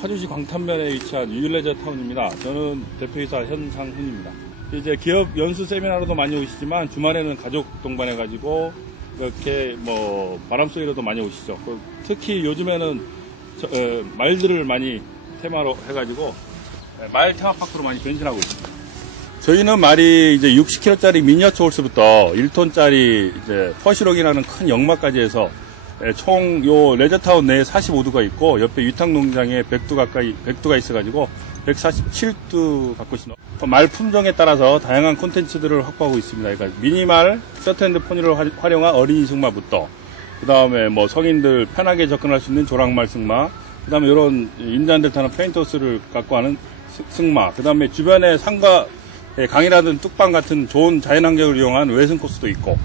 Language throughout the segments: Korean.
파주시 광탄면에 위치한 유일레저 타운입니다. 저는 대표이사 현상훈입니다. 이제 기업 연수 세미나로도 많이 오시지만 주말에는 가족 동반해가지고 이렇게 바람 쏘기로도 많이 오시죠. 특히 요즘에는 말들을 많이 테마로 해가지고 말 테마파크로 많이 변신하고 있습니다. 저희는 말이 이제 60kg짜리 미니어처 홀스부터 1톤짜리 이제 퍼시록이라는 큰 역마까지 해서 총 요 레저타운 내에 45두가 있고 옆에 위탁농장에 100두가 있어가지고 147두 갖고 있습니다. 말 품종에 따라서 다양한 콘텐츠들을 확보하고 있습니다. 그러니까 미니말, 서트핸드 포니를 활용한 어린이 승마부터 그 다음에 성인들 편하게 접근할 수 있는 조랑말 승마, 그 다음에 이런 임자들 타는 페인터스를 갖고 하는 승마, 그 다음에 주변에 산과 강이라든 뚝방 같은 좋은 자연환경을 이용한 외승 코스도 있고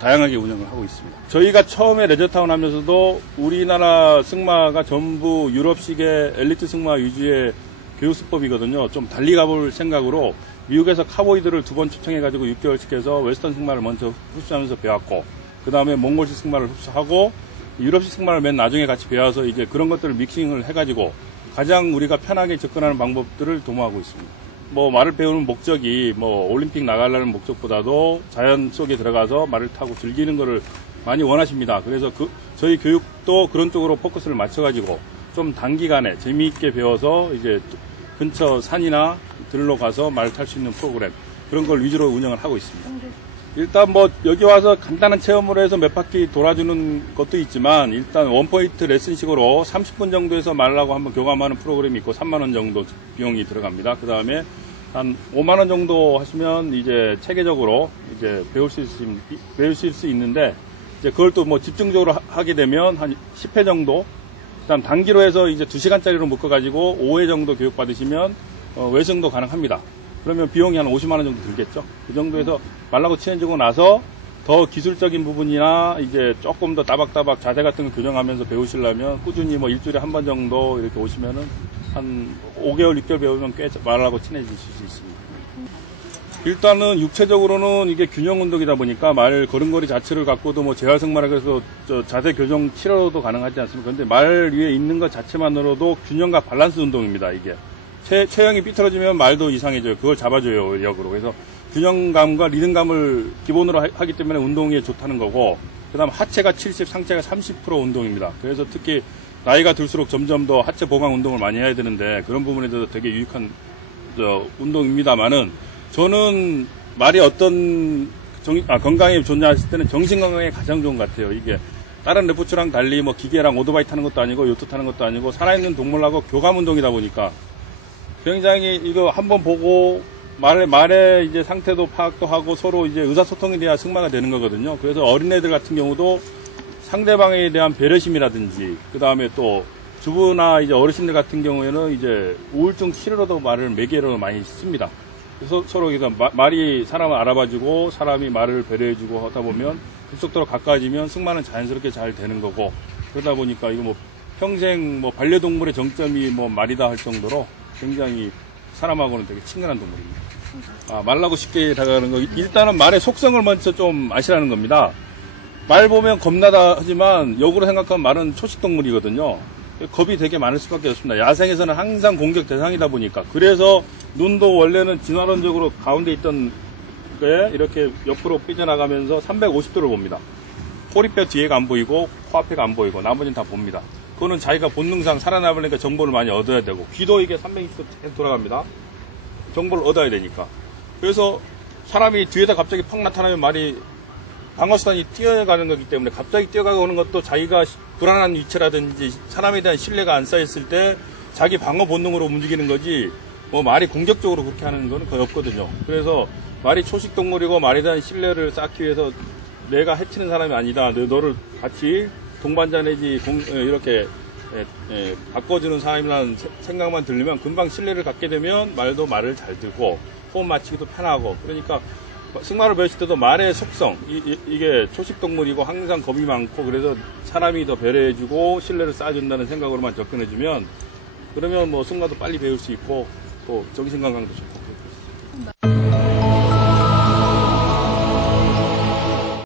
다양하게 운영을 하고 있습니다. 저희가 처음에 레저타운 하면서도 우리나라 승마가 전부 유럽식의 엘리트 승마 위주의 교육수법이거든요. 좀 달리 가볼 생각으로 미국에서 카보이들을 2번 초청해가지고 6개월씩 해서 웨스턴 승마를 먼저 흡수하면서 배웠고, 그 다음에 몽골식 승마를 흡수하고 유럽식 승마를 맨 나중에 같이 배워서 이제 그런 것들을 믹싱을 해가지고 가장 우리가 편하게 접근하는 방법들을 도모하고 있습니다. 말을 배우는 목적이 올림픽 나가려는 목적보다도 자연 속에 들어가서 말을 타고 즐기는 거를 많이 원하십니다. 그래서 저희 교육도 그런 쪽으로 포커스를 맞춰가지고 좀 단기간에 재미있게 배워서 이제 근처 산이나 들로 가서 말 탈 수 있는 프로그램, 그런 걸 위주로 운영을 하고 있습니다. 일단 여기 와서 간단한 체험으로 해서 몇 바퀴 돌아주는 것도 있지만, 일단 원포인트 레슨식으로 30분 정도에서 말하고 한번 교감하는 프로그램이 있고 3만원 정도 비용이 들어갑니다. 그 다음에 한 5만원 정도 하시면 이제 체계적으로 이제 배울 수 있는데, 이제 그걸 또 집중적으로 하게 되면 한 10회 정도, 그다음 단기로 해서 이제 2시간짜리로 묶어가지고 5회 정도 교육받으시면 외승도 가능합니다. 그러면 비용이 한 50만원 정도 들겠죠. 그 정도에서 말라고 친해지고 나서 더 기술적인 부분이나 이제 조금 더 따박따박 자세 같은 거 교정하면서 배우시려면 꾸준히 일주일에 한 번 정도 이렇게 오시면은 한 5개월, 6개월 배우면 꽤 말하고 친해지실 수 있습니다. 일단은 육체적으로는 이게 균형 운동이다 보니까 말 걸음걸이 자체를 갖고도 재활승마라 그래서 자세 교정 치료도 가능하지 않습니까? 근데 말 위에 있는 것 자체만으로도 균형과 밸런스 운동입니다, 이게. 체형이 삐뚤어지면 말도 이상해져요. 그걸 잡아줘요, 역으로. 그래서 균형감과 리듬감을 기본으로 하기 때문에 운동에 좋다는 거고, 그 다음 하체가 70, 상체가 30% 운동입니다. 그래서 특히 나이가 들수록 점점 더 하체 보강 운동을 많이 해야 되는데, 그런 부분에 대해서 되게 유익한 운동입니다만은, 저는 말이 어떤 건강에 존재했을 때는 정신 건강에 가장 좋은 것 같아요. 이게 다른 레포츠랑 달리 기계랑 오토바이 타는 것도 아니고 요트 타는 것도 아니고 살아있는 동물하고 교감 운동이다 보니까 굉장히 이거 한번 보고 말의 이제 상태도 파악도 하고 서로 이제 의사소통이 돼야 승마가 되는 거거든요. 그래서 어린애들 같은 경우도 상대방에 대한 배려심이라든지, 그 다음에 또 주부나 이제 어르신들 같은 경우에는 이제 우울증 치료로도 말을 매개로 많이 씁니다. 그래서 서로 말이 사람을 알아봐주고 사람이 말을 배려해주고 하다 보면 급속도로 가까워지면 승마는 자연스럽게 잘 되는 거고, 그러다 보니까 이거 평생 반려동물의 정점이 말이다 할 정도로 굉장히 사람하고는 되게 친근한 동물입니다. 말라고 쉽게 다가가는 거, 일단은 말의 속성을 먼저 좀 아시라는 겁니다. 말 보면 겁나다 하지만 역으로 생각하면 말은 초식동물이거든요. 겁이 되게 많을 수밖에 없습니다. 야생에서는 항상 공격 대상이다 보니까. 그래서 눈도 원래는 진화론적으로 가운데 있던 게 이렇게 옆으로 삐져나가면서 350도를 봅니다. 꼬리뼈 뒤에가 안 보이고 코앞에가 안 보이고 나머지는 다 봅니다. 그거는 자기가 본능상 살아남으려니까 정보를 많이 얻어야 되고, 귀도 이게 360도 돌아갑니다. 정보를 얻어야 되니까. 그래서 사람이 뒤에다 갑자기 팍 나타나면 말이 방어수단이 뛰어가는 거기 때문에 갑자기 뛰어가는 것도 자기가 불안한 위치라든지 사람에 대한 신뢰가 안 쌓였을 때 자기 방어 본능으로 움직이는 거지, 말이 공격적으로 그렇게 하는 거는 거의 없거든요. 그래서 말이 초식동물이고 말에 대한 신뢰를 쌓기 위해서 내가 해치는 사람이 아니다, 너를 같이 동반자 내지 이렇게 바꿔주는 사람이라는 생각만 들리면 금방 신뢰를 갖게 되면 말도 말을 잘 듣고 호흡 맞추기도 편하고, 그러니까 승마를 배웠을 때도 말의 속성, 이게 초식동물이고 항상 겁이 많고 그래서 사람이 더 배려해주고 신뢰를 쌓아준다는 생각으로만 접근해주면, 그러면 승마도 빨리 배울 수 있고 또 정신건강도 좋고